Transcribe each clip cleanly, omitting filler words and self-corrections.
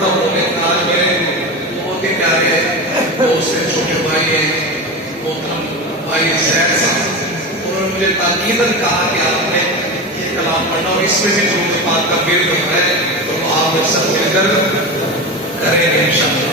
تب انہوں نے کہا میرے بہت ہی پیارے دوست ہیں، چھوٹے بھائی ہیں محترم بھائی زید صاحب، انہوں نے مجھے تاکیداً کہا کہ آپ نے یہ کلام پڑھنا اور اس میں بھی درود پاک کا ورد ہوتا ہے، تو آپ سب مل کر کریں گے انشاءاللہ۔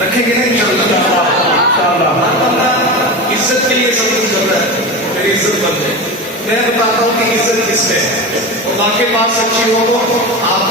رکھیں گے نا انشاءاللہ. عزت کے لیے سب کچھ ضرورت ہے، میری عزت بن جائے. میں بتاتا ہوں کہ عزت کس سے ہے، اور واقعی بات سچی ہو تو آپ